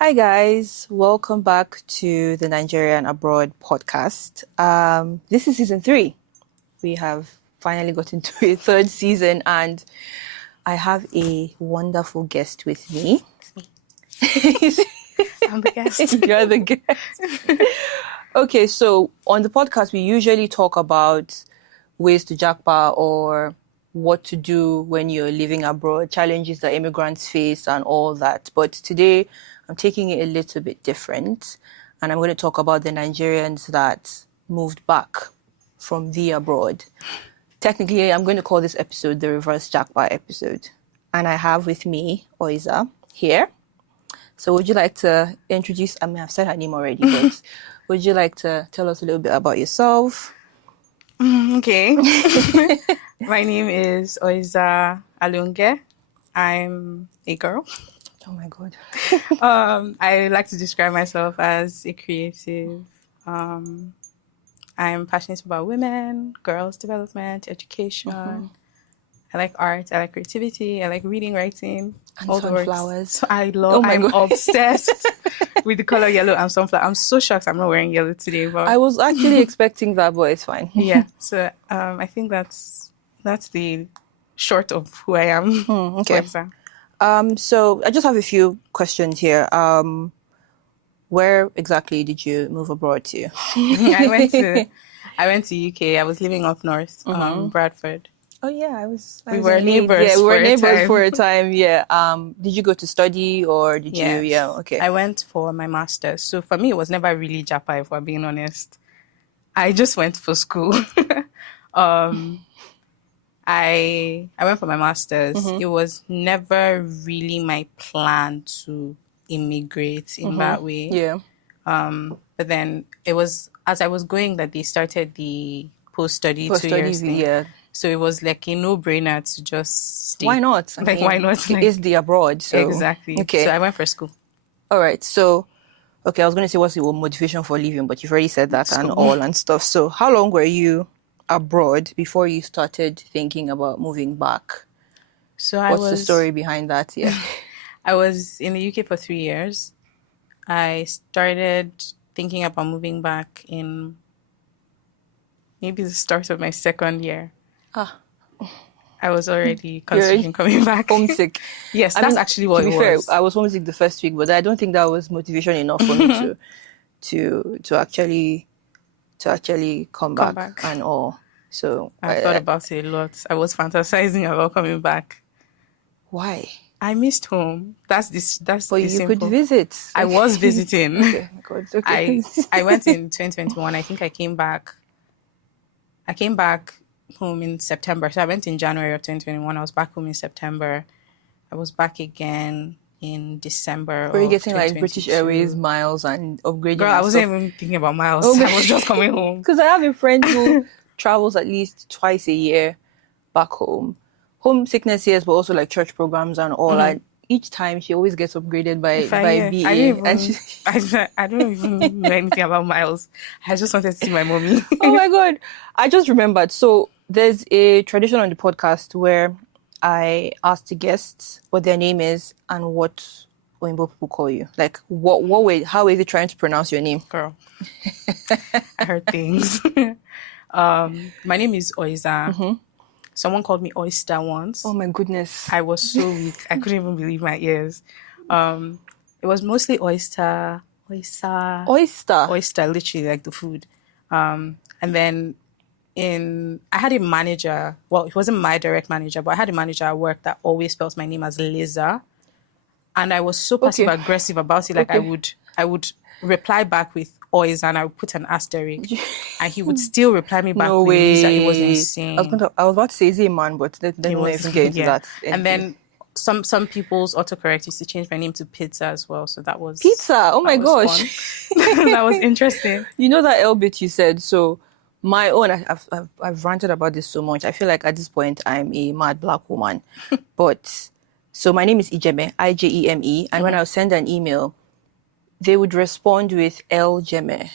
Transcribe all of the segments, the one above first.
Hi guys, welcome back to the Nigerian Abroad podcast. This is season 3. We have finally gotten to a third season, and I have a wonderful guest with me. It's me. I'm the guest. You're the guest. Okay, so on the podcast, we usually talk about ways to japa or what to do when you're living abroad, challenges that immigrants face and all that. But today, I'm taking it a little bit different, and I'm going to talk about the Nigerians that moved back from the abroad. Technically, I'm going to call this episode the reverse japa episode. And I have with me Oiza here. So would you like to introduce, I mean, I've said her name already, but would you like to tell us a little bit about yourself? Okay. My name is Oiza Alonge. I'm a girl. Oh my God. I like to describe myself as a creative. I'm passionate about women, girls' development, education. I like art. I like creativity. I like reading, writing, And all the works. sunflowers. So I'm obsessed with the color yellow and sunflower. I'm so shocked I'm not wearing yellow today, but I was actually expecting that, but it's fine. yeah. So I think that's the short of who I am. Okay. So I just have a few questions here. Where exactly did you move abroad to? I went to UK. I was living up north, Bradford. Oh yeah, We were neighbors. Yeah, we were for a neighbors time. for a time. Yeah. Did you go to study or did you? Yes. Yeah. Okay. I went for my master's. So for me, it was never really Japa, if we're being honest. I just went for school. I went for my master's. It was never really my plan to immigrate in that way. Yeah. But then it was as I was going that they started the post-study 2 years thing. Yeah. So it was like a no-brainer to just stay. Why not? I mean, why not? It is the abroad. So. Exactly. Okay. So I went for school. All right. So, okay, I was going to say what's your motivation for leaving, but you've already said that and all and stuff. So how long were you abroad before you started thinking about moving back? So What's the story behind that? Yeah. I was in the UK for 3 years. I started thinking about moving back in maybe the start of my second year. I was already considering coming back. Homesick. Yes, that's actually what it was. To be fair, I was homesick the first week, but I don't think that was motivation enough for me to actually come back and all. So I thought about it a lot. I was fantasizing about coming back. Why? I missed home. That's but you simple. Could visit. I was visiting. Okay, God, okay. I went in 2021. I think I came back home in September. So I went in January of 2021. I was back home in September. I was back again in December. Were you getting like British Airways miles and upgrading? Girl, I wasn't even thinking about miles. I was just coming home. Because I have a friend who travels at least twice a year back home. Homesickness, yes, but also like church programs and all. And each time she always gets upgraded by BA. I don't even know anything about miles. I just wanted to see my mommy. Oh my God. I just remembered. So there's a tradition on the podcast where I ask the guests what their name is and what Oyinbo people call you. Like what way, how is it trying to pronounce your name? Girl. I heard things. My name is Oiza. Someone called me Oyster once. Oh my goodness. I was so weak. I couldn't even believe my ears. It was mostly oyster, literally like the food. And then I had a manager. Well, it wasn't my direct manager, but I had a manager at work that always spells my name as Liza. And I was so passive aggressive about it. Like I would reply back with Oiza and I would put an asterisk. And he would still reply me back with Liza. It was insane. I was about to say, is he a man? But then we even get into that. And then some people's autocorrect used to change my name to Pizza as well. So that was... Pizza? Oh my gosh. That was interesting. You know that L bit you said? So my own, I've ranted about this so much. I feel like at this point, I'm a mad black woman. But, so my name is Ijeme, Ijeme. And when I would send an email, they would respond with L Jeme.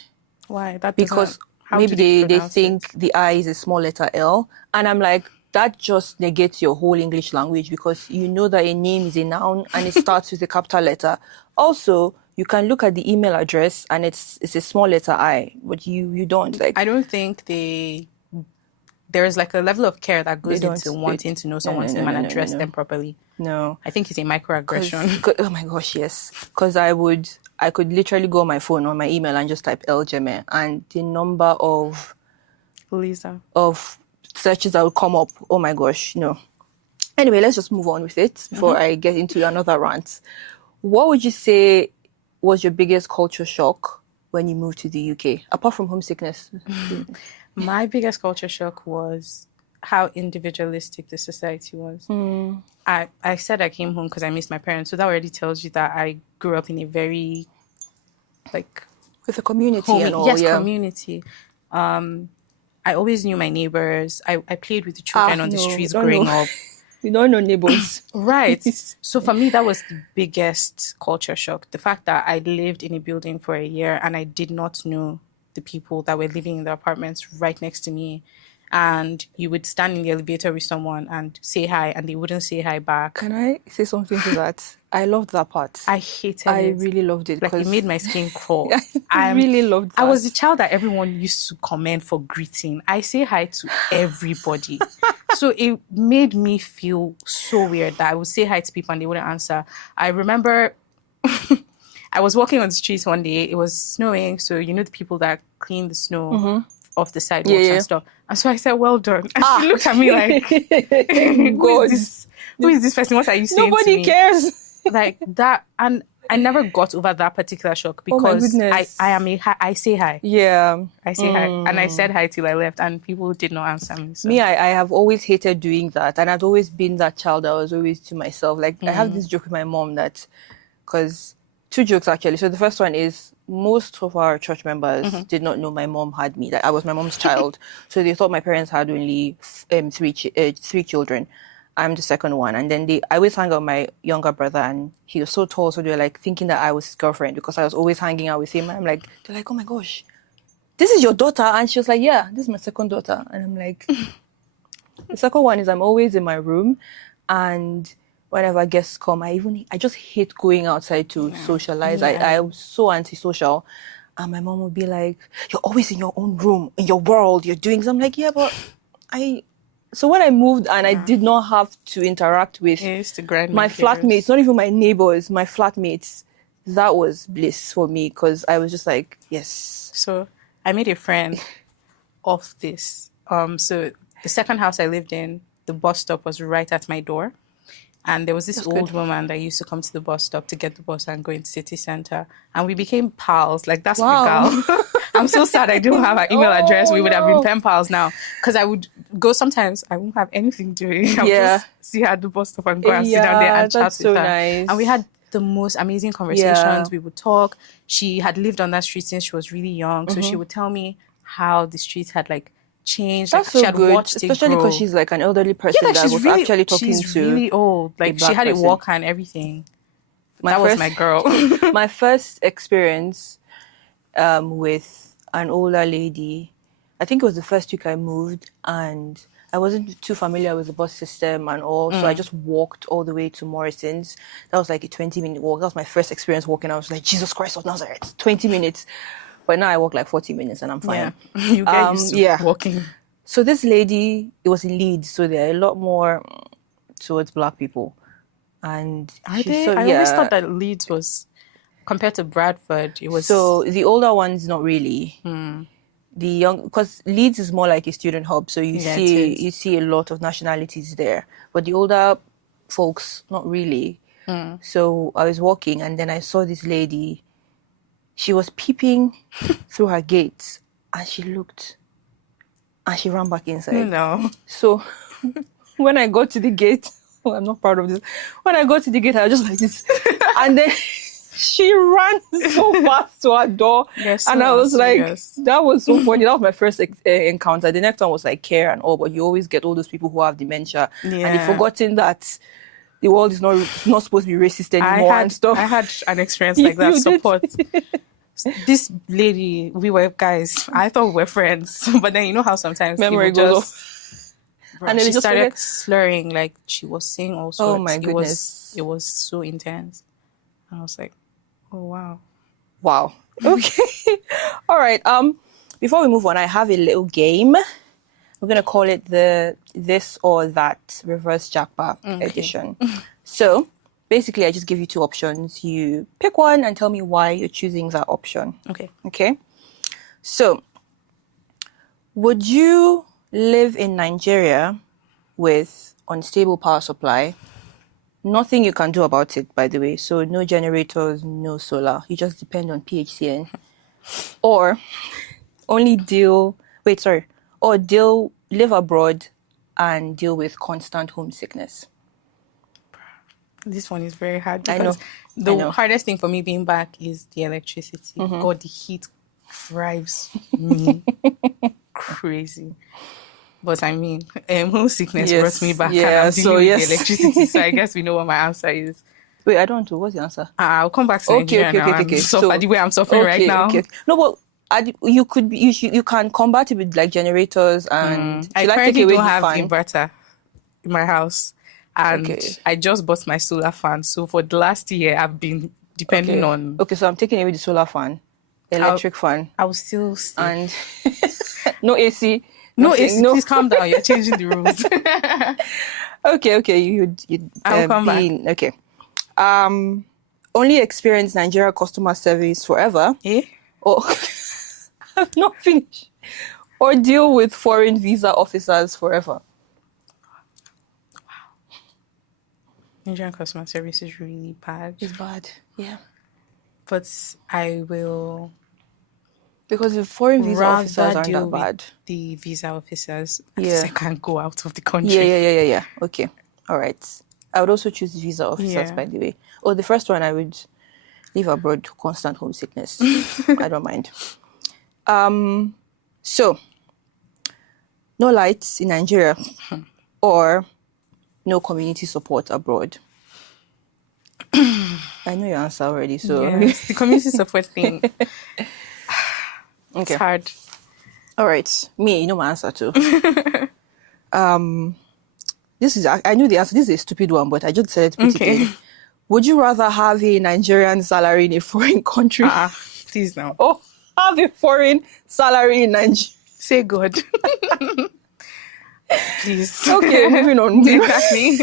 Why? Because maybe they think the I is a small letter L. And I'm like, that just negates your whole English language because you know that a name is a noun and it starts with a capital letter. Also, you can look at the email address and it's a small letter I, but you don't like. I don't think there's like a level of care that They goes don't. into wanting to know someone's name and address them properly. No. I think it's a microaggression. Oh my gosh, yes. Because I could literally go on my phone or my email and just type El Jeme, and the number of Lisa. of searches that would come up. Oh my gosh, no. Anyway, let's just move on with it before I get into another rant. What would you say was your biggest culture shock when you moved to the UK, apart from homesickness? My biggest culture shock was how individualistic the society was. I said I came home because I missed my parents, so that already tells you that I grew up in a very With a community homey, and all, yes, yeah. community. I always knew my neighbors. I played with the children on the streets growing up. You don't know neighbors. Right. So for me, that was the biggest culture shock. The fact that I lived in a building for a year and I did not know the people that were living in the apartments right next to me. And you would stand in the elevator with someone and say hi, and they wouldn't say hi back. Can I say something to that? I loved that part. I hated it. I really loved it. Like, it made my skin crawl. I really loved that. I was the child that everyone used to commend for greeting. I say hi to everybody. So it made me feel so weird that I would say hi to people and they wouldn't answer. I remember I was walking on the streets one day. It was snowing. So, you know, the people that clean the snow off the sidewalks and stuff. And so I said, well done. And she looked at me like, who is this person? What are you saying to me? Nobody cares. Like that. And I never got over that particular shock because I say hi. Yeah. I say hi. And I said hi till I left and people did not answer me. So. Me, I have always hated doing that. And I've always been that child that was always to myself. Like, I have this joke with my mom that, because two jokes actually. So the first one is, most of our church members did not know my mom had me. Like, I was my mom's child. So they thought my parents had only three children. I'm the second one. And then I always hang out with my younger brother, and he was so tall. So they were like thinking that I was his girlfriend because I was always hanging out with him. And I'm like, they're like, oh my gosh, this is your daughter? And she was like, yeah, this is my second daughter. And I'm like, the second one is I'm always in my room, and whenever guests come, I just hate going outside to socialize. I am so antisocial. And my mom would be like, you're always in your own room, in your world, you're doing something. I'm like, yeah, but so when I moved and I did not have to interact with my flatmates, not even my neighbors, my flatmates, that was bliss for me because I was just like, yes. So I made a friend of this. So the second house I lived in, the bus stop was right at my door. And there was this old woman that used to come to the bus stop to get the bus and go into city center. And we became pals. Like, that's my girl. I'm so sad I don't have her email address. We would have been pen pals now. Because I would go sometimes, I won't have anything doing. I would just see her at the bus stop and go and sit down there and chat with her. Nice. And we had the most amazing conversations. We would talk. She had lived on that street since she was really young. So she would tell me how the streets had changed. That's so good, especially because she's like an elderly person that was really, actually talking to. She's really old. Like, she had a walker and everything. That was my girl. My first experience with an older lady, I think it was the first week I moved, and I wasn't too familiar with the bus system and all, so I just walked all the way to Morrison's. That was like a 20-minute walk. That was my first experience walking. I was like, Jesus Christ of Nazareth, 20 minutes. But now I walk like 40 minutes and I'm fine. Yeah. You get used to walking. So this lady, it was in Leeds, so they're a lot more towards black people. And I always thought that Leeds was, compared to Bradford, it was... So the older ones, not really. The young, because Leeds is more like a student hub, so you see a lot of nationalities there. But the older folks, not really. So I was walking and then I saw this lady. She was peeping through her gate, and she looked, and she ran back inside. No. So when I got to the gate, I'm not proud of this. When I got to the gate, I was just like this, and then she ran so fast to her door, and I was like, that was so funny. That was my first encounter. The next one was like care and all, but you always get all those people who have dementia, and you've forgotten that the world is not supposed to be racist anymore and stuff. I had an experience like that. Support. This lady, we were guys. I thought we were friends, but then you know how sometimes memory goes off, and then she started slurring. Like, she was saying all sorts. Oh my goodness! It was so intense. And I was like, Oh, wow. Wow. Okay. All right. Before we move on, I have a little game. We're gonna call it the this or that reverse jackpot edition. So basically, I just give you two options. You pick one and tell me why you're choosing that option. Okay. Okay. So, would you live in Nigeria with unstable power supply? Nothing you can do about it, by the way. So no generators, no solar. You just depend on PHCN. Or only live abroad and deal with constant homesickness. This one is very hard I know. because the hardest thing for me being back is the electricity. God, the heat drives me crazy. But I mean, homesickness brought me back, and I'm dealing with the electricity. So I guess we know what my answer is. Wait, I don't know. What's the answer? I'll come back to Nigeria now. Okay. So the way I'm suffering right now. Okay. No, but you can combat it with like generators and. I currently don't have inverter in my house, and I just bought my solar fan. So for the last year, I've been depending on. Okay, so I'm taking away the solar fan, electric fan. I will still stay. And no AC. No AC. No. Please calm down. You're changing the rules. Okay. I'll come back. Okay. Only experience Nigeria customer service forever. Or I've not finished. Or deal with foreign visa officers forever. Wow. Nigerian customer service is really bad. It's bad. Yeah. But I will. Because the foreign visa officers aren't that bad. The visa officers, I can't go out of the country. Yeah. Okay. All right. I would also choose visa officers, by the way. Oh, the first one, I would live abroad, constant homesickness. I don't mind. So, no lights in Nigeria or no community support abroad. I know your answer already, so... Yes, the community support thing. Okay. It's hard. All right. Me, you know my answer too. I knew the answer. This is a stupid one, but I just decided to put it in. Would you rather have a Nigerian salary in a foreign country? Please now. Or have a foreign salary in Nigeria? Say God. Please. Okay, moving on. Exactly.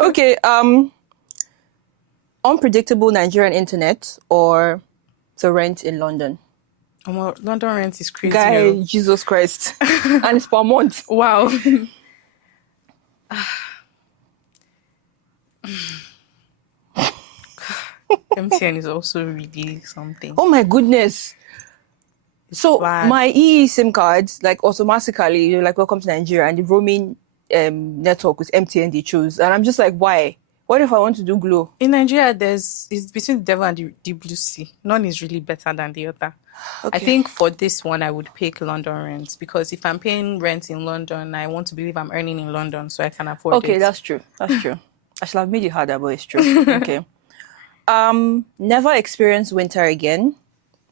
Okay. Unpredictable Nigerian internet or the rent in London? London rent is crazy. Guy, Jesus Christ. And it's per month. Wow. MTN is also really something. Oh my goodness. So my SIM cards, like automatically, you're like, welcome to Nigeria, and the roaming network with MTN they choose. And I'm just like, why? What if I want to do Glow? In Nigeria, it's between the devil and the deep blue sea. None is really better than the other. Okay. I think for this one, I would pick London rent, because if I'm paying rent in London, I want to believe I'm earning in London, so I can afford it. Okay, that's true. That's true. I should have made it harder, but it's true. Okay. Never experience winter again,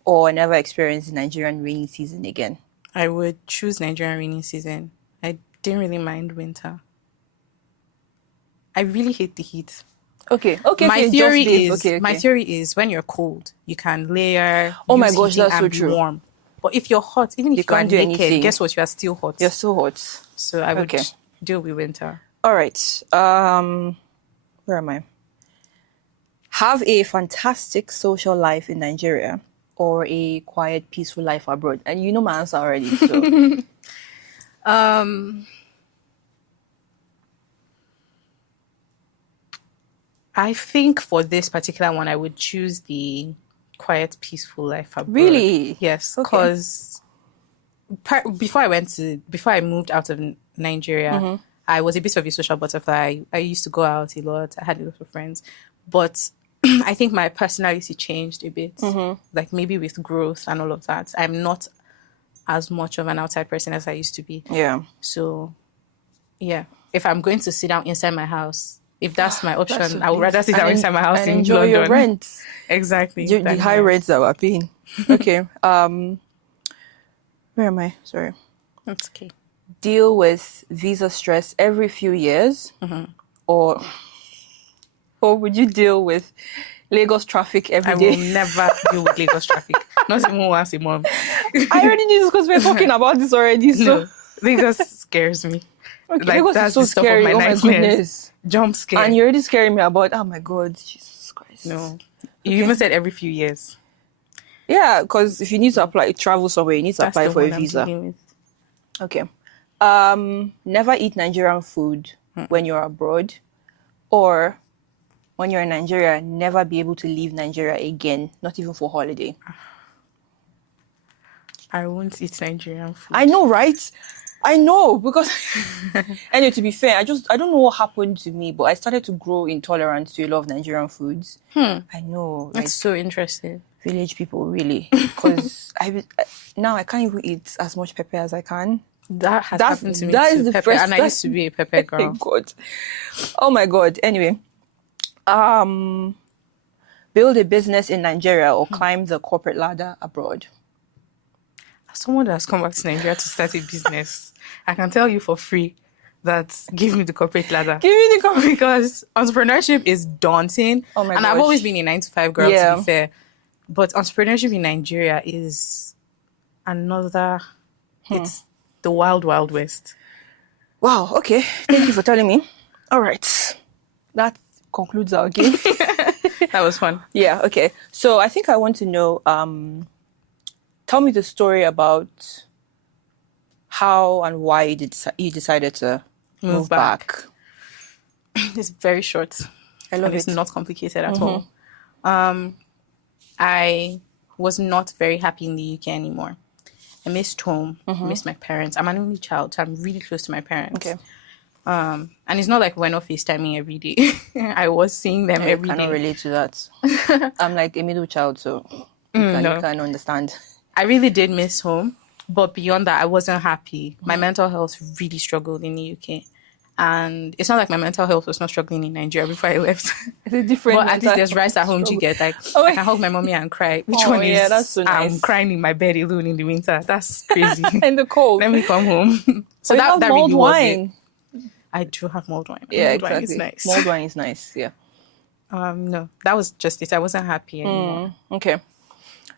or never experience the Nigerian rainy season again? I would choose Nigerian rainy season. I didn't really mind winter. I really hate the heat. Okay. My theory is when you're cold, you can layer. Oh my gosh, that's so true. Warm. But if you're hot, even if you can't do anything, guess what? You are still hot. You're still hot. So I would deal with winter. All right. Where am I? Have a fantastic social life in Nigeria or a quiet, peaceful life abroad? And you know my answer already. So. I think for this particular one, I would choose the quiet, peaceful life abroad. Really? Yes, because before I moved out of Nigeria, I was a bit of a social butterfly. I used to go out a lot. I had a lot of friends, but I think my personality changed a bit, like maybe with growth and all of that. I'm not as much of an outside person as I used to be. Yeah. So, yeah, if I'm going to sit down inside my house, if that's my option, I would rather sit down inside my house and enjoy London. Your rent. Exactly. The high rents that we're paying. Okay. Where am I? Sorry. That's okay. Deal with visa stress every few years, or would you deal with Lagos traffic every I day. will never deal with Lagos traffic. Not even once a month. I already knew this because we're talking about this already. So No, Lagos scares me. okay, Like, Lagos is that's so the stuff of scary. my Oh my nightmares. goodness. Jump scare. And you're already scaring me about, oh my God, Jesus Christ. No. You even said every few years. Yeah, because if you need to apply, travel somewhere, you need to That's apply the for a one I'm visa. dealing with. Okay. Never eat Nigerian food when you're abroad, or when you're in Nigeria, never be able to leave Nigeria again, not even for holiday. I won't eat Nigerian food. I know, right? I know, because anyway, to be fair, I don't know what happened to me, but I started to grow intolerant to a lot of Nigerian foods. I know, like That's so interesting. village people, really, because now I can't even eat as much pepper as I can. That has That's- happened to me that too. is the Pepper, first- and I used to be a pepper girl. God. Oh my God. Anyway, build a business in Nigeria or climb the corporate ladder abroad. As someone that has come back to Nigeria to start a business, I can tell you for free that give me the corporate ladder. Give me the corporate. Because entrepreneurship is daunting. Oh my and I've gosh. always been a 9-to-5 girl, Yeah. to be fair. But entrepreneurship in Nigeria is another, it's the wild, wild west. Wow. Okay. Thank you for telling me. All right. That concludes our game. That was fun. Yeah. Okay. So I think I want to know. Tell me the story about how and why you decided to move back. It's very short. I love And it's it. not complicated at all. I was not very happy in the UK anymore. I missed home, missed my parents. I'm an only child, so I'm really close to my parents. Okay. And it's not like we're not FaceTiming every day. I was seeing them I every cannot day. relate to that. I'm like a middle child, so you can understand. I really did miss home. But beyond that, I wasn't happy. My mental health really struggled in the UK. And it's not like my mental health was not struggling in Nigeria before I left. It's a different. But at least there's rice at home to get. Like, I can hug my mommy and cry. Which one is? Yeah, that's so nice. I'm crying in my bed alone in the winter. That's crazy. In the cold. Let me come home. So You have that mulled really was wine. it. I do have mulled wine. Yeah, Mulled exactly. wine is nice. Mulled wine is nice. Yeah. No, that was just it. I wasn't happy anymore. Okay.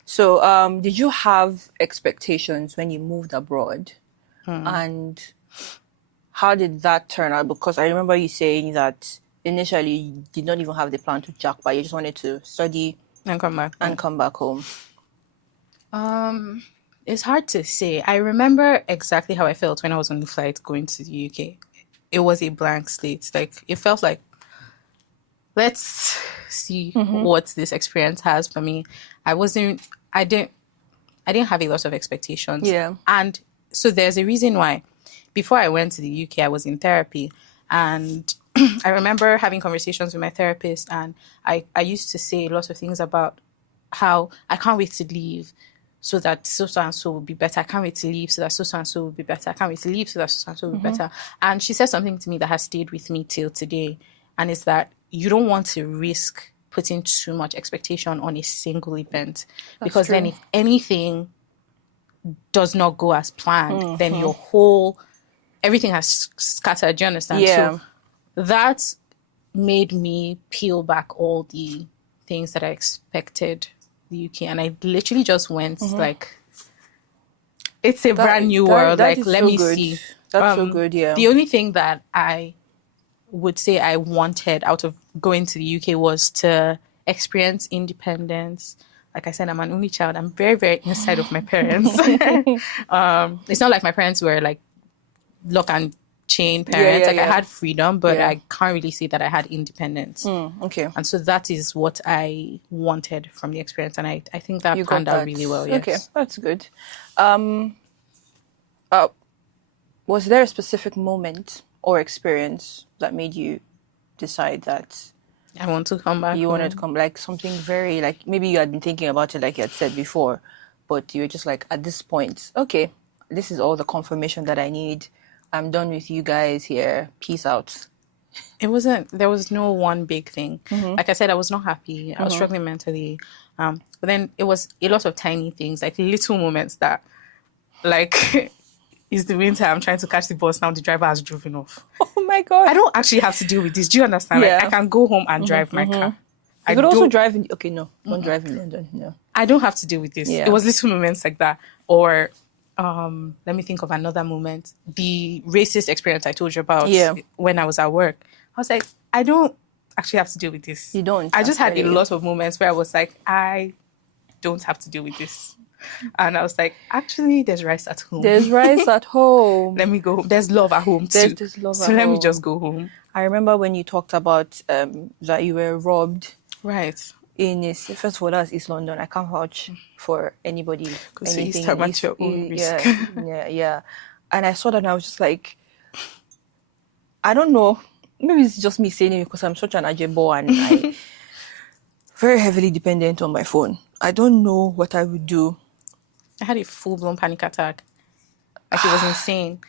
So, did you have expectations when you moved abroad? And how did that turn out? Because I remember you saying that initially you did not even have the plan to Japa. You just wanted to study And come back. and come back home. It's hard to say. I remember exactly how I felt when I was on the flight going to the UK. It was a blank slate. Like, it felt like, let's see what this experience has for me. I didn't have a lot of expectations. Yeah. And so there's a reason why. Before I went to the UK, I was in therapy. And I remember having conversations with my therapist, and I used to say a lot of things about how I can't wait to leave so that so and so will be better. I can't wait to leave so that so and so will be better. I can't wait to leave so that so and so will be better. And she said something to me that has stayed with me till today. And it's that you don't want to risk putting too much expectation on a single event. Because then if anything does not go as planned, then everything has scattered. Do you understand? Yeah. So that made me peel back all the things that I expected the UK, and I literally just went like, it's a brand new world. that Like, is let so me good. see. That's so good, yeah. The only thing that I would say I wanted out of going to the UK was to experience independence. Like I said, I'm an only child. I'm very, very inside of my parents. It's not like my parents were like lock and chain parents. I had freedom, but I can't really say that I had independence. Okay. And so that is what I wanted from the experience. And I think that panned out really well. Yes. Okay, that's good. Was there a specific moment or experience that made you decide that I want to come back. you wanted to come, like something very, like maybe you had been thinking about it like you had said before, but you were just like, at this point, okay, this is all the confirmation that I need. I'm done with you guys here. Peace out. There was no one big thing. Like I said, I was not happy. I was struggling mentally. But then it was a lot of tiny things, like little moments that, like, it's the winter, I'm trying to catch the bus, now the driver has driven off. Oh my God. I don't actually have to deal with this. Do you understand? Yeah. Like, I can go home and drive my car. You could also drive in. Okay, no, don't drive in London. No, I don't have to deal with this. Yeah. It was little moments like that. Or let me think of another moment. The racist experience I told you about when I was at work. I was like, I don't actually have to deal with this. You don't. I just had a lot of moments where I was like, I don't have to deal with this. And I was like, actually, there's rice at home. There's rice at home. Let me go home. There's love at home too. There's love so at let home. me just go home. I remember when you talked about that you were robbed. Right. First of all, that's East London. I can't vouch for anybody. Anything. So at your own risk. Yeah. And I saw that and I was just like, I don't know. Maybe it's just me saying it because I'm such an ajebo and I very heavily dependent on my phone. I don't know what I would do. I had a full-blown panic attack. Like, it was insane.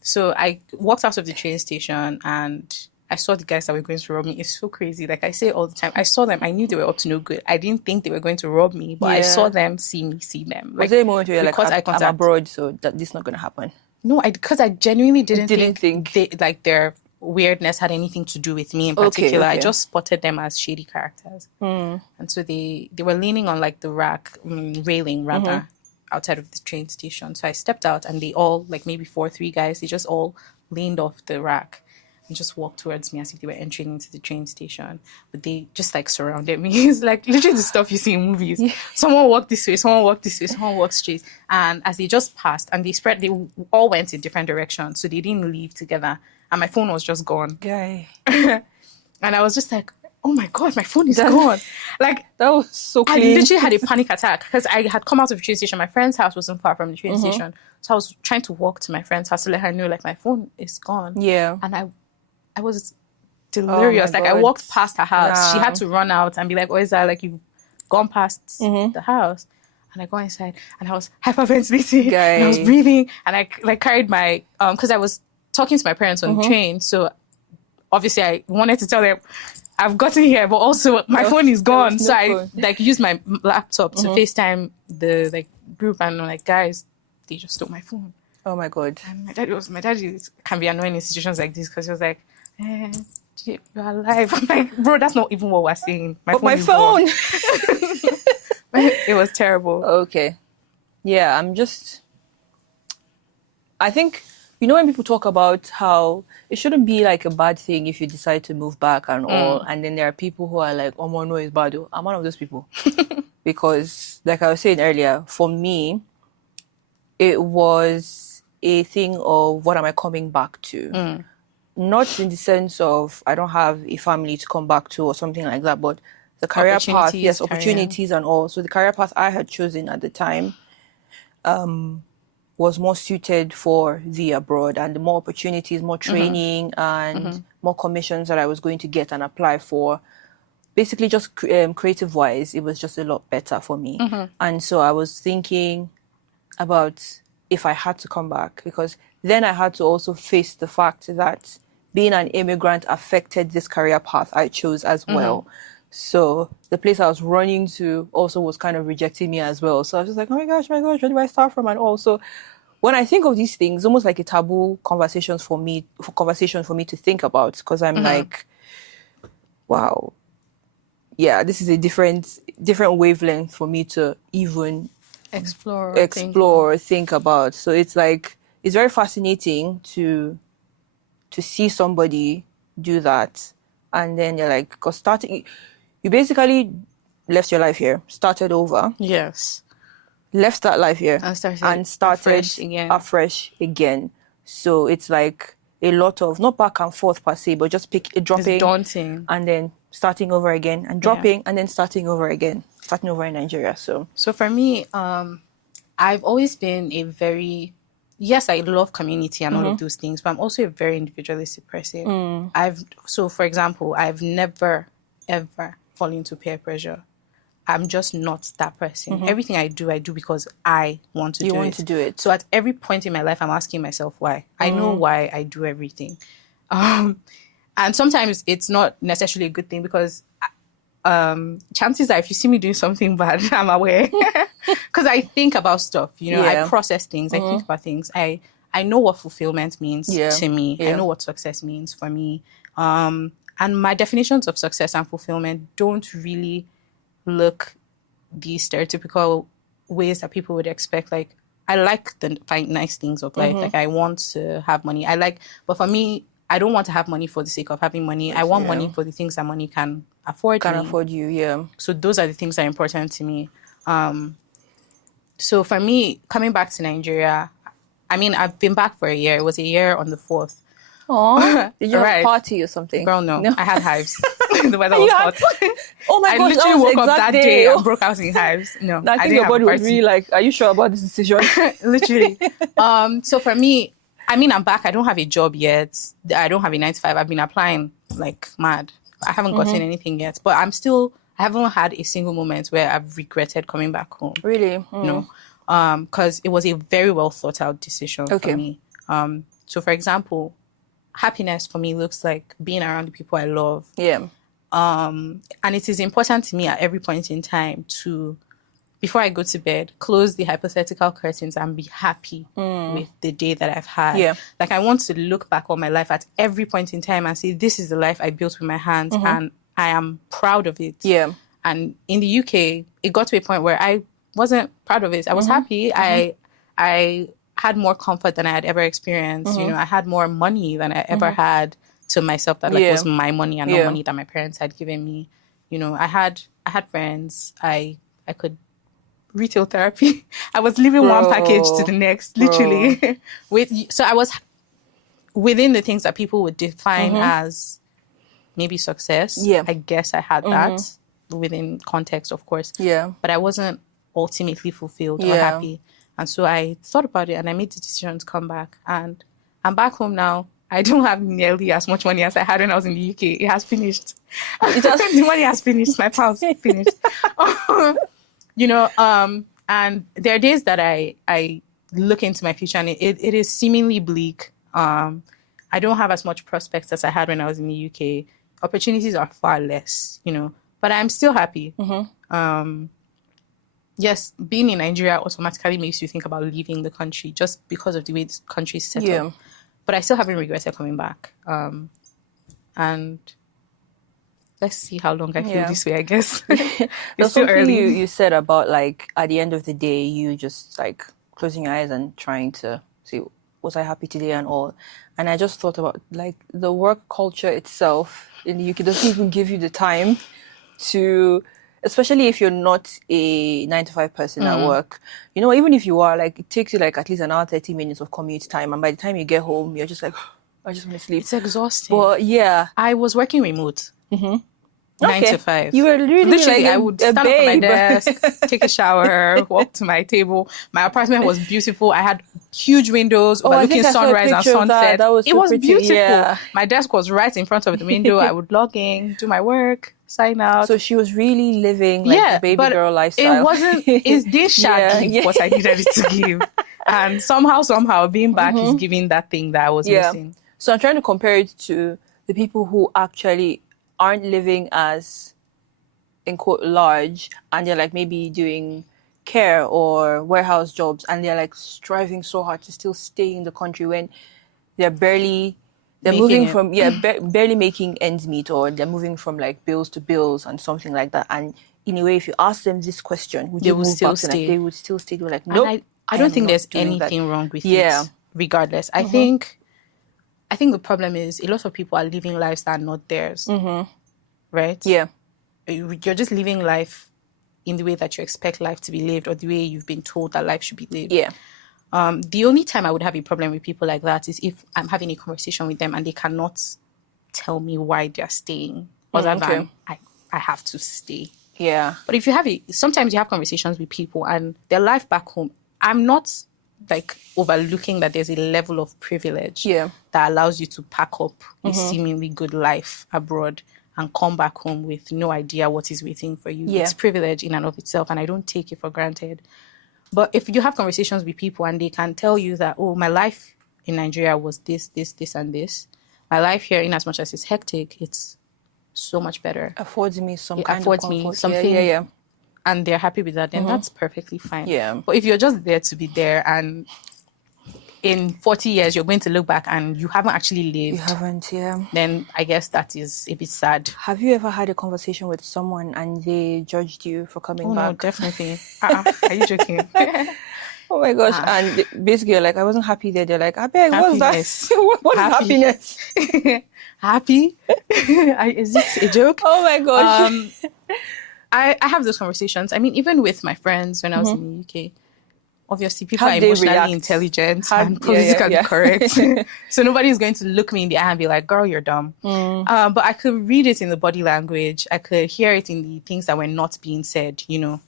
So I walked out of the train station and I saw the guys that were going to rob me. It's so crazy. Like I say all the time, I saw them. I knew they were up to no good. I didn't think they were going to rob me, but I saw them see them. Like, was there a moment where you're like, I'm abroad, so this is not going to happen? No, because I genuinely didn't think their weirdness had anything to do with me in particular. Okay. I just spotted them as shady characters. And so they were leaning on like the railing rather, outside of the train station. So I stepped out and they all, like maybe 3 guys, they just all leaned off the rack and just walked towards me as if they were entering into the train station. But they just like surrounded me. It's like literally the stuff you see in movies. Yeah. Someone walked this way, someone walked this way, someone walked straight. And as they just passed and they all went in different directions. So they didn't leave together. And my phone was just gone. Guy. And I was just like, oh my God, my phone is gone. Like, that was so clean. I literally had a panic attack because I had come out of the train station. My friend's house wasn't far from the train station. So I was trying to walk to my friend's house to let her know, like, my phone is gone. Yeah. And I was delirious. Like, I walked past her house. Yeah. She had to run out and be like, Oiza, like, you've gone past the house. And I go inside and I was hyperventilating. And I was breathing. And I, like, carried my, because I was talking to my parents on the train. So obviously I wanted to tell them I've gotten here, but also my phone is gone. So I like used my laptop to FaceTime the like group and I'm like, guys, they just stole my phone. Oh my God. And my daddy can be annoying in situations like this because he was like, you're alive. I'm like, bro, that's not even what we're saying. My phone. It was terrible. Okay. Yeah, I think, you know, when people talk about how it shouldn't be like a bad thing if you decide to move back and all, and then there are people who are like, oh, no, it's bad. I'm one of those people. Because, like I was saying earlier, for me, it was a thing of what am I coming back to? Not in the sense of I don't have a family to come back to or something like that, but the career path, opportunities and all. So the career path I had chosen at the time was more suited for the abroad and the more opportunities, more training and more commissions that I was going to get and apply for. Basically just creative-wise, it was just a lot better for me. And so I was thinking about if I had to come back, because then I had to also face the fact that being an immigrant affected this career path I chose as well. So the place I was running to also was kind of rejecting me as well. So I was just like, oh my gosh, where do I start from? And also, when I think of these things, almost like a taboo conversation for me to think about, because I'm like, wow, yeah, this is a different wavelength for me to even explore, think about. So it's like, it's very fascinating to see somebody do that. And then you're like, because you basically left your life here, started over. Yes. Left that life here and started afresh again. So it's like a lot of, not back and forth per se, but just dropping. It's daunting. And then starting over again and dropping and then starting over again. Starting over in Nigeria. So for me, I've always been yes, I love community and all of those things, but I'm also a very individualistic person. For example, I've never, ever fallen into peer pressure. I'm just not that person. Everything I do because I want to do it. You want to do it. So at every point in my life, I'm asking myself why. I know why I do everything. And sometimes it's not necessarily a good thing because chances are if you see me doing something bad, I'm aware. Because I think about stuff, I process things, I think about things. I know what fulfillment means to me. I know what success means for me. And my definitions of success and fulfillment don't really look the stereotypical ways that people would expect. Like, I like the nice things of life. Like, I want to have money. But for me, I don't want to have money for the sake of having money. I want money for the things that money can afford Can me. afford you, yeah. So those are the things that are important to me. So for me, coming back to Nigeria, I mean, I've been back for a year. It was a year on the 4th. Oh, did you have Right. a party or something? Girl, no. I had hives. The weather was You hot. had- Oh my I gosh, literally that was woke the up exact that day Oh. and broke out in hives. No, I I think didn't your have a body was party. really like, are you sure about this decision? Literally. So for me, I mean, I'm back. I don't have a job yet. I don't have a 9 to 5. I've been applying like mad. I haven't gotten anything yet, but I haven't had a single moment where I've regretted coming back home. Really? No. Because it was a very well thought out decision for me. So for example, happiness for me looks like being around the people I love. Yeah. And it is important to me at every point in time to, before I go to bed, close the hypothetical curtains and be happy with the day that I've had. Yeah. Like, I want to look back on my life at every point in time and say, this is the life I built with my hands and I am proud of it. Yeah. And in the UK, it got to a point where I wasn't proud of it. I was happy. I had more comfort than I had ever experienced. You know, I had more money than I ever had to myself that was my money and not money that my parents had given me. You know, I had friends. I could retail therapy. I was living one package to the next, literally. So I was within the things that people would define as maybe success. Yeah. I guess I had that within context, of course. Yeah. But I wasn't ultimately fulfilled or Yeah. happy. And so I thought about it and I made the decision to come back. And I'm back home now. I don't have nearly as much money as I had when I was in the UK. It has finished. The money has finished. My pounds finished. You know, and there are days that I look into my future and it is seemingly bleak. I don't have as much prospects as I had when I was in the UK. Opportunities are far less, you know, but I'm still happy. Yes, being in Nigeria automatically makes you think about leaving the country just because of the way this country is set up. But I still haven't regretted coming back. And let's see how long I feel this way, I guess. It's There's still something early. you said about, like, at the end of the day, you just, like, closing your eyes and trying to see, was I happy today and all? And I just thought about, like, the work culture itself in the UK doesn't even give you the time to, especially if you're not a 9 to 5 person at work. You know, even if you are, like, it takes you, like, at least an hour, 30 minutes of commute time. And by the time you get home, you're just like, I just want to sleep. It's exhausting. But, yeah. I was working remote. 9 to 5. You were really literally, like I would stand up at my desk, take a shower, walk to my table. My apartment was beautiful. I had huge windows overlooking sunrise and sunset. That was it was pretty, beautiful. yeah. My desk was right in front of the window. I would log in, do my work, sign out. So she was really living like the baby but girl lifestyle. It wasn't. It did give what I needed it to give, and somehow being back is giving that thing that I was missing. So I'm trying to compare it to the people who actually aren't living as, in quote, large, and they're like maybe doing care or warehouse jobs, and they're like striving so hard to still stay in the country when they're barely moving from barely making ends meet, or they're moving from like bills to bills and something like that. And in a way, if you ask them this question, would you move back to, like, they would still stay. They're like, nope. I don't think there's anything wrong with it. Regardless, I think the problem is a lot of people are living lives that are not theirs. Right? Yeah. You're just living life in the way that you expect life to be lived, or the way you've been told that life should be lived. Yeah. The only time I would have a problem with people like that is if I'm having a conversation with them and they cannot tell me why they're staying, other than I have to stay. Yeah. But if you sometimes you have conversations with people and their life back home, I'm not like overlooking that there's a level of privilege that allows you to pack up a seemingly good life abroad and come back home with no idea what is waiting for you. It's privilege in and of itself, and I don't take it for granted. But if you have conversations with people and they can tell you that, oh, my life in Nigeria was this, this, this, and this. My life here, in as much as it's hectic, it's so much better. Affords me some it kind affords of me comfort. something, and they're happy with that, then that's perfectly fine. Yeah. But if you're just there to be there and in 40 years you're going to look back and you haven't actually lived, You haven't, yeah. then I guess that is a bit sad. Have you ever had a conversation with someone and they judged you for coming Oh no, back? definitely. Are you joking? Oh my gosh. And basically, you're like, I wasn't happy there. They're like, I beg, what's Happiness. that? What's Happy. happiness? Happy? Is this a joke? Oh my gosh. I have those conversations. I mean, even with my friends when I was in the UK, obviously people How are they emotionally react? intelligent and politically correct. So nobody's going to look me in the eye and be like, girl, you're dumb. But I could read it in the body language. I could hear it in the things that were not being said, you know.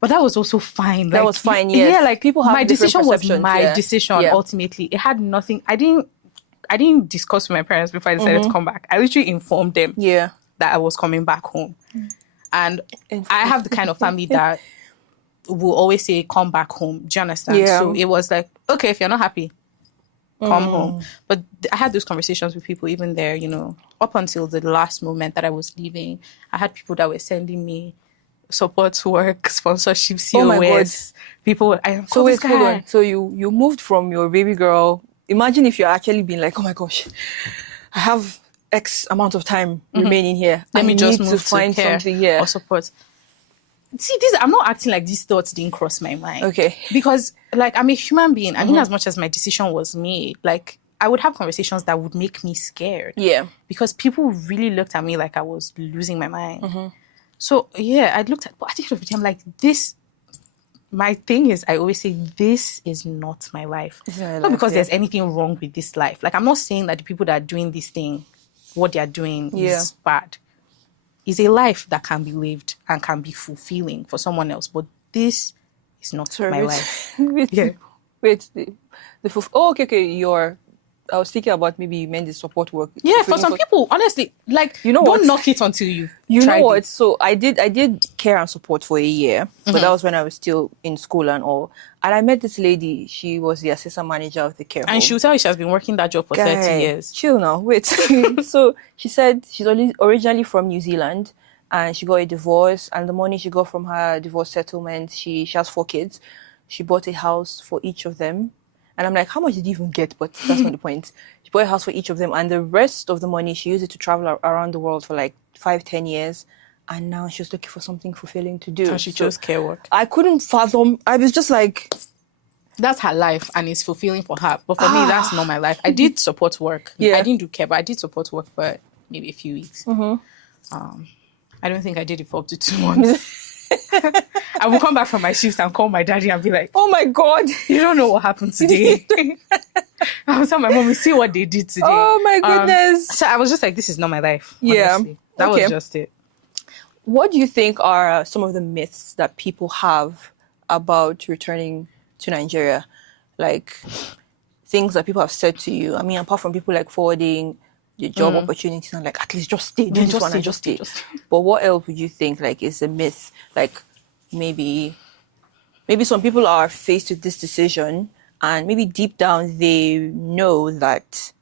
But that was also fine. That was fine, yes. Yeah, like People have my different decision was perceptions, my yeah. decision Yeah. ultimately. It had nothing. I didn't discuss with my parents before I decided to come back. I literally informed them Yeah. that I was coming back home. And I have the kind of family that will always say, come back home. Do you understand? Yeah. So it was like, okay, if you're not happy, come home. But I had those conversations with people even there, you know, up until the last moment that I was leaving. I had people that were sending me support work, sponsorship, COS. Oh my God. People, So wait, hold on. So you moved from your baby girl. Imagine if you're actually being like, oh my gosh, I have X amount of time remaining here. Let me just need move to find care something. Yeah. or support. See, I'm not acting like these thoughts didn't cross my mind. Okay. Because, like, I'm a human being. I mean, as much as my decision was made, like, I would have conversations that would make me scared. Yeah. Because people really looked at me like I was losing my mind. So, yeah, I looked at, but at the end of the day, I'm like, my thing is, I always say, this is not my life. Not because there's anything wrong with this life. Like, I'm not saying that the people that are doing this thing, what they are doing is bad. It's a life that can be lived and can be fulfilling for someone else. But this is not my life. Wait. Okay. I was thinking about maybe you meant the support work. Yeah, for some people, honestly, like, you know don't what? knock it until you know what? it. So I did care and support for a year, but that was when I was still in school and all. And I met this lady. She was the assistant manager of the care home. And she'll tell you she has been working that job for 30 years. Chill now. Wait. So she said she's originally from New Zealand and she got a divorce. And the money she got from her divorce settlement, she has 4 kids. She bought a house for each of them. And I'm like, how much did you even get? But that's not the point. She bought a house for each of them. And the rest of the money, she used it to travel around the world for like 5-10 years. And now she's looking for something fulfilling to do. And she chose care work. I couldn't fathom. I was just like... That's her life and it's fulfilling for her. But for me, that's not my life. I did support work. Yeah. I didn't do care, but I did support work for maybe a few weeks. I don't think I did it for up to 2 months. I will come back from my shift and call my daddy and be like, oh my God, you don't know what happened today. I was telling my mom, see what they did today. Oh my goodness. So I was just like, this is not my life. Yeah. Honestly. That was just it. What do you think are some of the myths that people have about returning to Nigeria? Like things that people have said to you. I mean, apart from people like forwarding your job opportunities and like, at least just stay, do this one and just stay. But what else would you think like is a myth? Like maybe some people are faced with this decision and maybe deep down they know that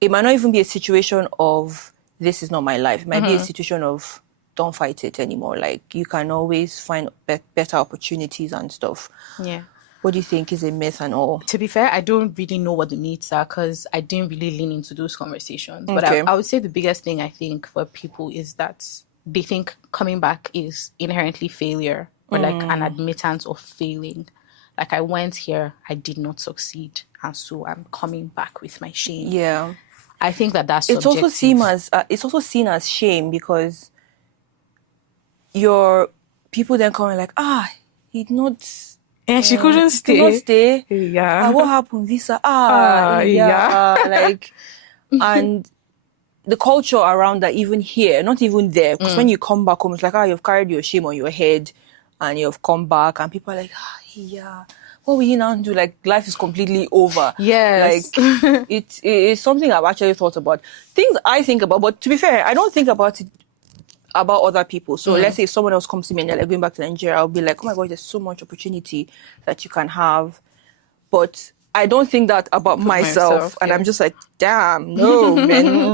it might not even be a situation of this is not my life. It might be a situation of don't fight it anymore. Like you can always find better opportunities and stuff. Yeah. What do you think is a myth and all? To be fair, I don't really know what the myths are because I didn't really lean into those conversations. But Okay. I would say the biggest thing I think for people is that they think coming back is inherently failure or like an admittance of failing. Like I went here, I did not succeed. And so I'm coming back with my shame. Yeah. I think that's It's subjective. also seen as shame because your people then come and like, he'd not... And she couldn't stay. Could not stay. Yeah. What happened? Visa. Yeah. Like, and the culture around that, even here, not even there, because when you come back home, it's like, you've carried your shame on your head, and you've come back, and people are like, what will you now do? Like, life is completely over. Yes. Like, it's something I've actually thought about. Things I think about, but to be fair, I don't think about it about other people. So let's say if someone else comes to me and they're like going back to Nigeria, I'll be like, oh my God, there's so much opportunity that you can have. But I don't think that about myself. And I'm just like, damn, no, man.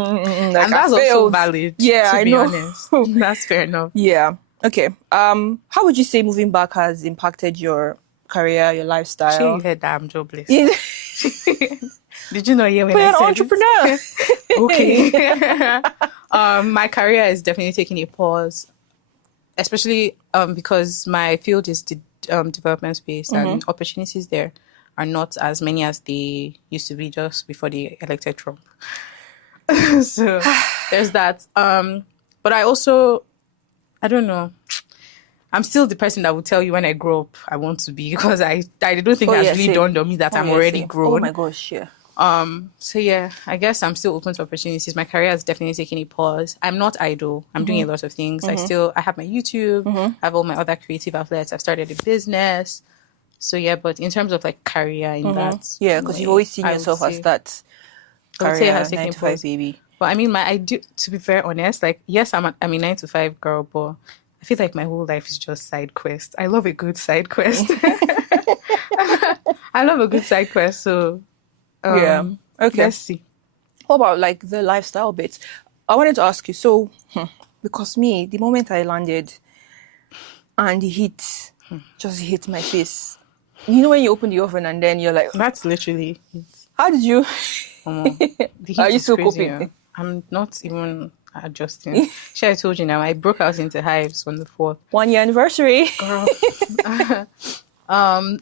Like, and that's also valid. Yeah, to I be know. honest. That's fair enough. Yeah. Okay. How would you say moving back has impacted your career, your Sure, lifestyle. you heard that I'm jobless. Yeah. Did you not hear when But I you're an said entrepreneur. it? Okay. My career is definitely taking a pause, especially because my field is development space, and opportunities there are not as many as they used to be just before they elected Trump. So there's that. But I also, I don't know. I'm still the person that will tell you when I grow up I want to be, because I don't think Oh, it has yeah, really same. dawned on me that I'm already Same. grown. Oh my gosh, yeah. So yeah, I guess I'm still open to opportunities. My career has definitely taken a pause. I'm not idle. I'm doing a lot of things. I have my YouTube, I have all my other creative outlets. I've started a business. So yeah, but in terms of like career in that Yeah, because you've way, always seen yourself as that I would say it career has 9 taken to 5 pause. baby. But I mean, I do, to be very honest, like, yes, I'm a 9 to 5 girl, but I feel like my whole life is just side quest. I love a good side quest. I love a good side quest. So, Yeah. Okay. let's see. What about like the lifestyle bit? I wanted to ask you, so because me, the moment I landed and the heat just hit my face. You know when you open the oven and then you're like, That's literally it. how did you? The heat Are you is still crazy. coping? Yeah. I'm not even adjusting. Sure, I told you now. I broke out into hives on the 4th. 1 year anniversary. Girl.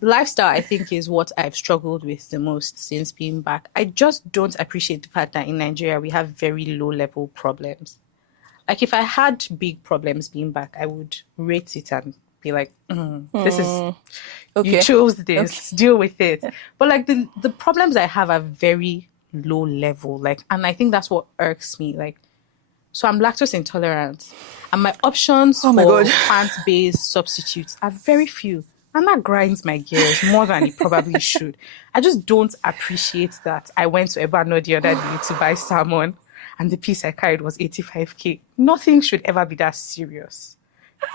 Lifestyle, I think, is what I've struggled with the most since being back. I just don't appreciate the fact that in Nigeria we have very low level problems. Like, if I had big problems being back, I would rate it and be like, this is, Okay. you chose this, deal with it. But like the problems I have are very low level. Like, and I think that's what irks me. Like, so I'm lactose intolerant, and my options Oh my for God. plant-based substitutes are very few. And that grinds my gears more than it probably should. I just don't appreciate that. I went to Ebano the other day to buy salmon, and the piece I carried was 85k. Nothing should ever be that serious.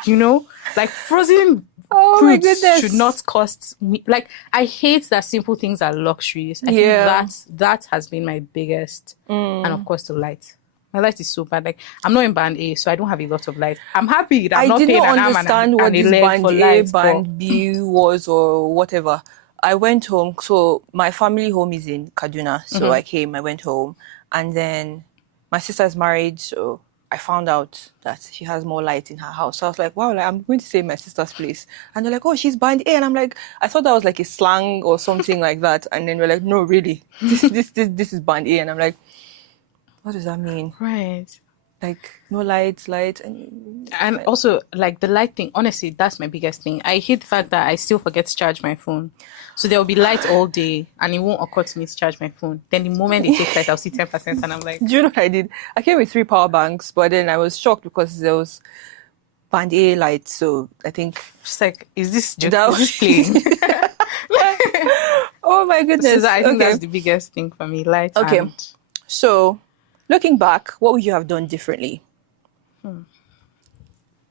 You know? Like, frozen Oh my fruits goodness. should not cost me. Like, I hate that simple things are luxuries. I Yeah. think that has been my biggest. And of course, the light. My light is so bad. Like, I'm not in band A, so I don't have a lot of light. I'm happy that I'm I not did paying not an arm understand what and a this leg band for A, light. band B was or whatever. I went home. So my family home is in Kaduna. So I went home. And then my sister's married. So I found out that she has more light in her house. So I was like, wow, like, I'm going to stay in my sister's place. And they're like, oh, she's band A. And I'm like, I thought that was like a slang or something like that. And then we're like, no, really, this is band A. And I'm like, what does that mean? Right. Like, no lights, And also, like, the light thing, honestly, that's my biggest thing. I hate the fact that I still forget to charge my phone. So there will be light all day, and it won't occur to me to charge my phone. Then the moment they take light, I'll see 10%, and I'm like, Do you know what I did? I came with 3 power banks, but then I was shocked because there was band A lights. So I think just like, is this that playing? oh my goodness. So I think Okay. that's the biggest thing for me, light. Okay. And So looking back, what would you have done differently?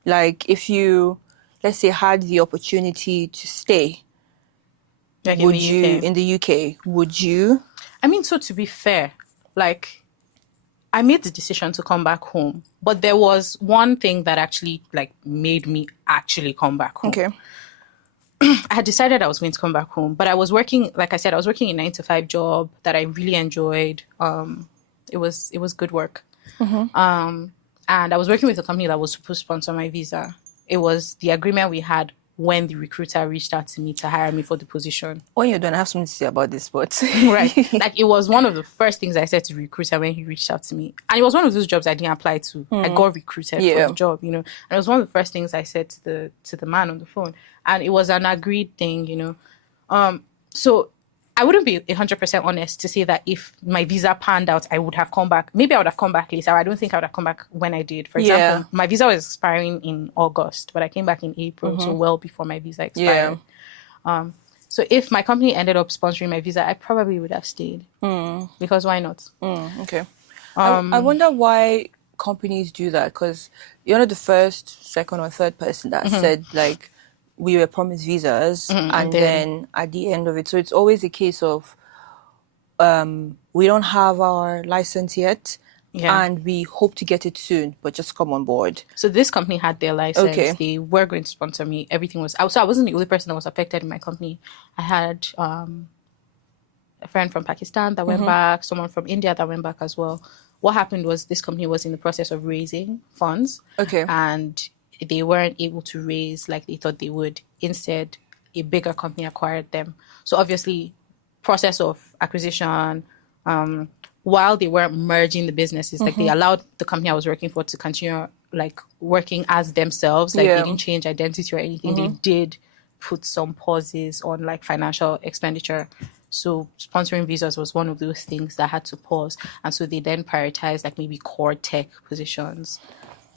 Like if you, let's say, had the opportunity to stay, like would in the you UK. in the UK? Would you? I mean, so to be fair, like, I made the decision to come back home, but there was one thing that actually like made me actually come back home. Okay. I had decided I was going to come back home, but I was working, like I said, I was working a 9 to 5 job that I really enjoyed. It was good work. And I was working with a company that was supposed to sponsor my visa. It was the agreement we had when the recruiter reached out to me to hire me for the position. When you're done, I have something to say about this, but Right. Like, it was one of the first things I said to the recruiter when he reached out to me. And it was one of those jobs I didn't apply to. I got recruited for the job, you know. And it was one of the first things I said to the man on the phone. And it was an agreed thing, you know. So I wouldn't be 100% honest to say that if my visa panned out, I would have come back. Maybe I would have come back later. I don't think I would have come back when I did. For example, my visa was expiring in August, but I came back in April, so well before my visa expired. So if my company ended up sponsoring my visa, I probably would have stayed. Because why not? Okay. I wonder why companies do that, because you're not the first, second, or third person that said, like, we were promised visas, and then at the end of it, so it's always a case of we don't have our license yet, Yeah. and we hope to get it soon, but just come on board. So this company had their license. Okay. They were going to sponsor me. Everything was out. So I wasn't the only person that was affected in my company. I had a friend from Pakistan that went back, someone from India that went back as well. What happened was this company was in the process of raising funds. Okay. And they weren't able to raise like they thought they would. Instead, a bigger company acquired them. So obviously, process of acquisition, while they weren't merging the businesses, like they allowed the company I was working for to continue like working as themselves. Like they didn't change identity or anything. They did put some pauses on like financial expenditure. So sponsoring visas was one of those things that had to pause. And so they then prioritized like maybe core tech positions,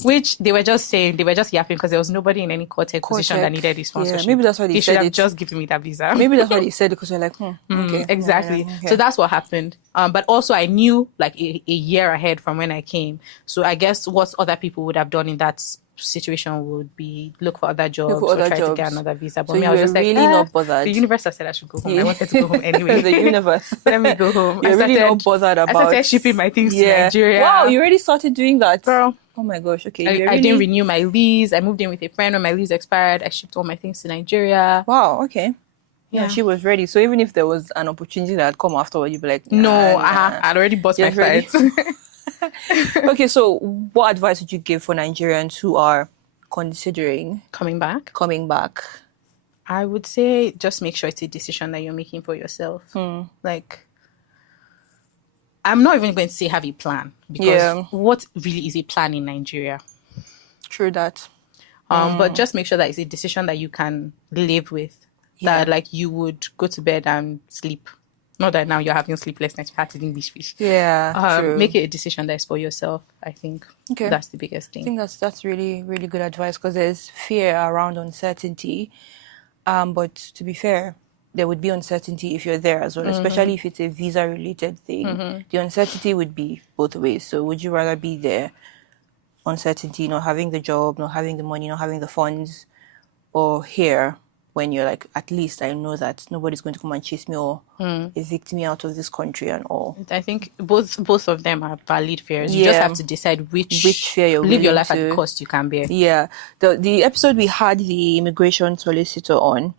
which they were just saying, they were just yapping because there was nobody in any core tech position that needed this sponsorship. Yeah, maybe that's why they should said have it. just given me that visa. Maybe that's why they said it, because you're like, okay. Exactly. Okay. So that's what happened. But also I knew like a year ahead from when I came. So I guess what other people would have done in that situation would be look for other jobs or try to get another visa. But so me, I was just really like, not bothered. The universe has said I should go home. I wanted to go home anyway. The universe. Let me go home. You're really not bothered about. I started shipping my things to Nigeria. Wow, you already started doing that, girl. Oh my gosh. Okay. I didn't renew my lease. I moved in with a friend when my lease expired. I shipped all my things to Nigeria. Wow. Okay. Yeah, she was ready. So even if there was an opportunity that had come afterward, you'd be like, I'd already bought my flights. Okay, so what advice would you give for Nigerians who are considering coming back? I would say just make sure it's a decision that you're making for yourself. Like, I'm not even going to say have a plan, because what really is a plan in Nigeria? True that. But just make sure that it's a decision that you can live with. That like you would go to bed and sleep. Not that now you're having sleepless nights, you have to do English fish. Yeah, true. Make it a decision that's for yourself. I think that's the biggest thing. I think that's really, really good advice, because there's fear around uncertainty. But to be fair, there would be uncertainty if you're there as well, especially if it's a visa-related thing. The uncertainty would be both ways. So would you rather be there, uncertainty, not having the job, not having the money, not having the funds, or here, when you're like, at least I know that nobody's going to come and chase me or evict me out of this country and all. I think both of them are valid fears. You just have to decide which fear you're live your life to, at the cost you can bear. Yeah. The episode we had the immigration solicitor on,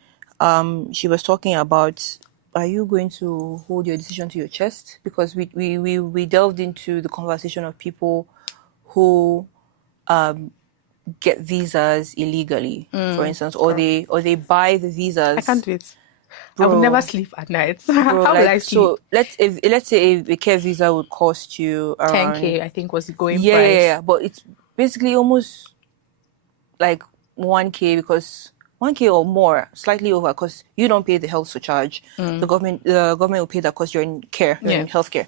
she was talking about, are you going to hold your decision to your chest? Because we delved into the conversation of people who get visas illegally, for instance, or they buy the visas. I can't do it. I would never sleep at night. Bro, How will I sleep? So let's say a care visa would cost you around 10K, I think was the going price. Yeah, but it's basically almost like 1K, because 1K or more, slightly over, because you don't pay the health surcharge. The government will pay that because you're in care, you're in healthcare.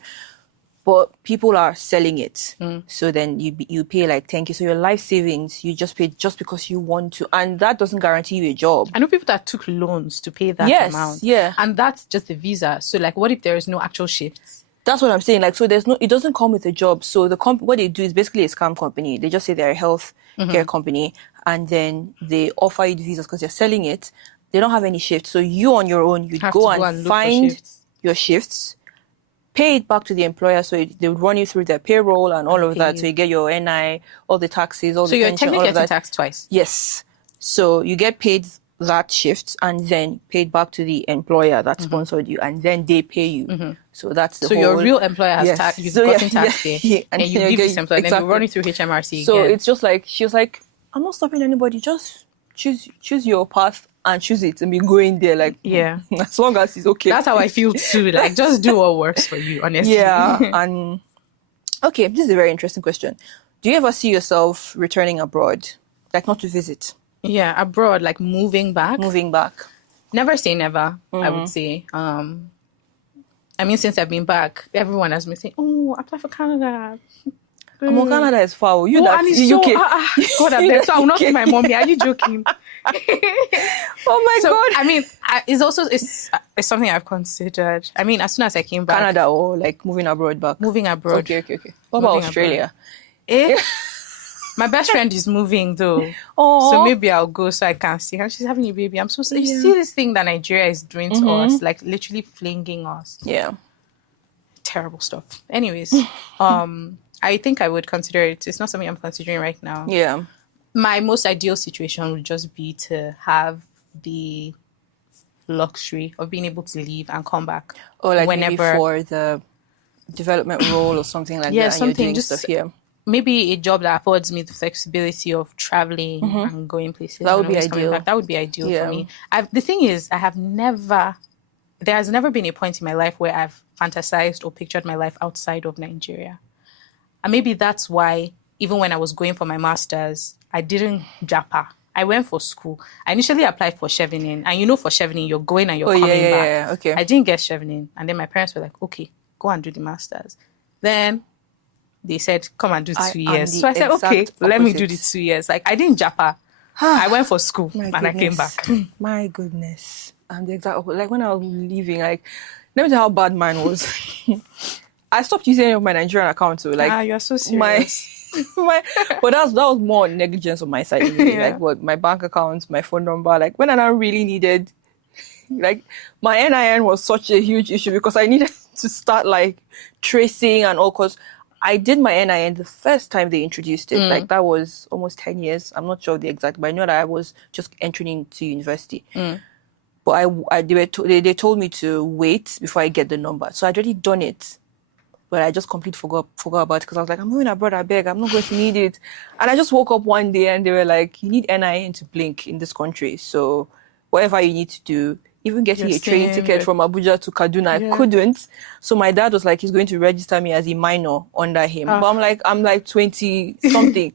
But people are selling it. So then you pay like 10K. So your life savings, you just pay just because you want to. And that doesn't guarantee you a job. I know people that took loans to pay that amount. Yeah. And that's just the visa. So like, what if there is no actual shifts? That's what I'm saying. Like, so it doesn't come with a job. So what they do is basically a scam company. They just say they're a health care company. And then they offer you the visas because they're selling it. They don't have any shifts. So you on your own, you'd go and find your shifts, pay it back to the employer, so they would run you through their payroll and all of that. So you get your NI, all the taxes, all the pension, all of that. So you're technically getting taxed twice. Yes. So you get paid that shift and then paid back to the employer that sponsored you, and then they pay you. So that's the whole... So your real employer has you've gotten taxed there, and you give this employer, then you run it through HMRC So again. it's just like, she was like, I'm not stopping anybody, just choose your path and choose it and be going there, like, as long as it's okay. That's how I feel too. Like, just do what works for you, honestly. Yeah. And okay, this is a very interesting question. Do you ever see yourself returning abroad, like not to visit? Yeah, abroad, like moving back. Never say never. I would say. I mean, since I've been back, everyone has been saying, "Oh, apply for Canada." Canada is far. You and it's UK. God, I bet. So I will not see my mommy. Are you joking? Oh my God. I mean, it's something I've considered. I mean, as soon as I came back, Canada, or like moving abroad back. Moving abroad. Okay. What about Australia? My best friend is moving though. Aww. So maybe I'll go so I can see her. She's having a baby. I'm so sad. You see this thing that Nigeria is doing to us, like literally flinging us. Yeah. Terrible stuff. Anyways, I think I would consider it. It's not something I'm considering right now. Yeah. My most ideal situation would just be to have the luxury of being able to leave and come back Or like maybe whenever. for the development role or something like Yeah, that, and you're something doing just stuff here. maybe a job that affords me the flexibility of traveling and going places. That would and be always coming ideal. back. That would be ideal Yeah. for me. The thing is, there has never been a point in my life where I've fantasized or pictured my life outside of Nigeria. And maybe that's why, even when I was going for my master's, I didn't Japa. I went for school. I initially applied for Chevening. And you know, for Chevening, you're going and you're coming back. Yeah. Okay. I didn't get Chevening. And then my parents were like, okay, go and do the master's. Then they said, come and do 2 years. So I said, okay, let me do the 2 years. Like, I didn't Japa. I went for school I came back. My goodness. I'm the exact opposite. Like when I was leaving, like, let me tell you how bad mine was. I stopped using any of my Nigerian accounts. So like, you're so serious. But that was more negligence on my side. Really. Yeah. Like what my bank accounts, my phone number. Like when I really needed, like my NIN was such a huge issue because I needed to start like tracing and all. Cause I did my NIN the first time they introduced it. Like that was almost 10 years. I'm not sure of the exact, but I know that I was just entering into university. But they told me to wait before I get the number. So I'd already done it. But I just completely forgot about it because I was like, I'm moving abroad, I beg, I'm not going to need it. And I just woke up one day and they were like, you need NIN to blink in this country. So whatever you need to do, even getting a train ticket from Abuja to Kaduna, I couldn't. So my dad was like, he's going to register me as a minor under him. But I'm like 20 something.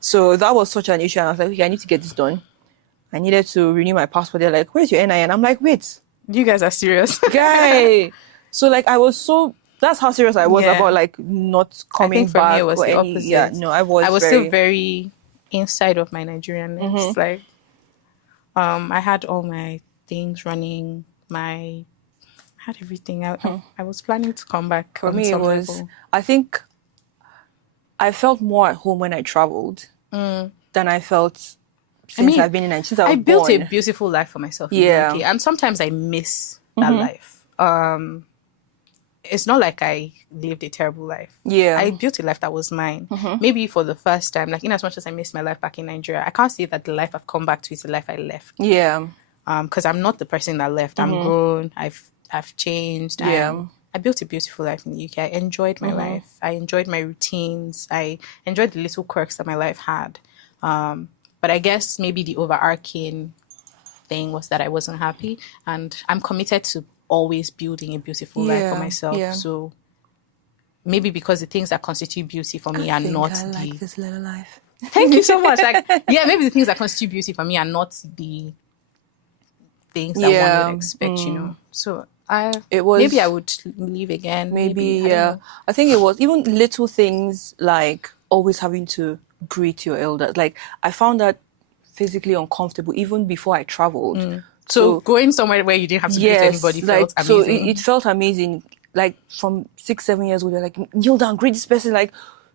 So that was such an issue. And I was like, okay, I need to get this done. I needed to renew my passport. They're like, where's your NIN? I'm like, wait. You guys are serious. Guy. So like that's how serious I was about like not coming I think for back. me it was the opposite. Yeah, no, I was still very inside of my Nigerianness. Like, I had all my things running. I had everything. I was planning to come back. For me, it was. Level. I think I felt more at home when I traveled than I felt since I've been in Nigeria. Since I built a beautiful life for myself. In the UK, and sometimes I miss that life. It's not like I lived a terrible life. Yeah. I built a life that was mine. Maybe for the first time, like in as much as I miss my life back in Nigeria, I can't say that the life I've come back to is the life I left. Yeah. Because I'm not the person that left. I'm grown. I've changed. Yeah. I built a beautiful life in the UK. I enjoyed my life. I enjoyed my routines. I enjoyed the little quirks that my life had. But I guess maybe the overarching thing was that I wasn't happy. And I'm committed to always building a beautiful life for myself. Yeah. So maybe because the things that constitute beauty for me are not like this little life. Thank you so much. Like, maybe the things that constitute beauty for me are not the things that one would expect, you know. So maybe I would leave again. Maybe I think it was even little things like always having to greet your elders. Like I found that physically uncomfortable even before I traveled. So going somewhere where you didn't have to greet anybody felt amazing. So it felt amazing. Like from 6-7 years old, you're like, kneel down, greet this person. Like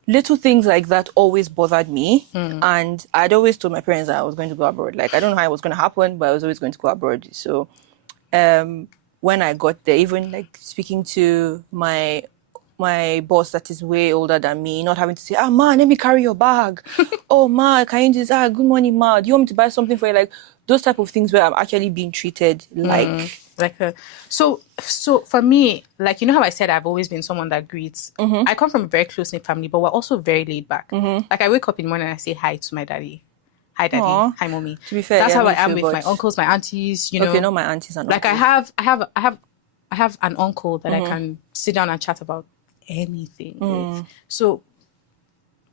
little things like that always bothered me. And I'd always told my parents that I was going to go abroad. Like I don't know how it was going to happen, but I was always going to go abroad. So when I got there, even like speaking to my boss that is way older than me, not having to say, ma, let me carry your bag. Oh, ma, can you do this? Good morning, ma. Do you want me to buy something for you? Like those type of things where I'm actually being treated So for me, like, you know how I said I've always been someone that greets. I come from a very close-knit family, but we're also very laid back. Like I wake up in the morning and I say hi to my daddy. Hi, daddy. Aww. Hi, mommy. To be fair, that's how I am with my uncles, my aunties. You know, okay, not my aunties and like uncles. I have an uncle that I can sit down and chat about anything with. So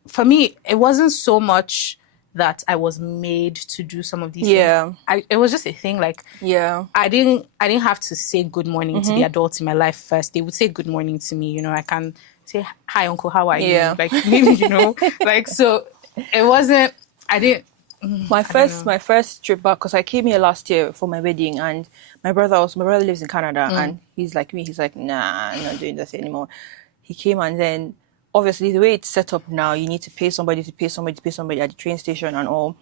for me, it wasn't so much that I was made to do some of these things. It was just a thing. Like I didn't have to say good morning to the adults in my life first. They would say good morning to me. You know, I can say hi, uncle, how are you? Like maybe, you know, like, so it wasn't. I didn't. My first trip back, because I came here last year for my wedding, and my brother lives in Canada, and he's like me. He's like, nah, I'm not doing this anymore. He came, and then obviously the way it's set up now, you need to pay somebody at the train station and all.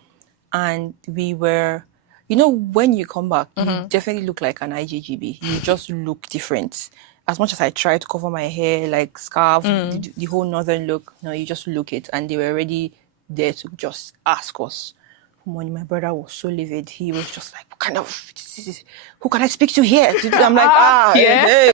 And we were, you know, when you come back, you definitely look like an IJGB. You just look different. as much as I tried to cover my hair, like scarf, the whole northern look, you just look it, and they were already there to just ask us for money. My brother was so livid. He was just like, "What kind of, who can I speak to here?" I'm like, Yeah. hey.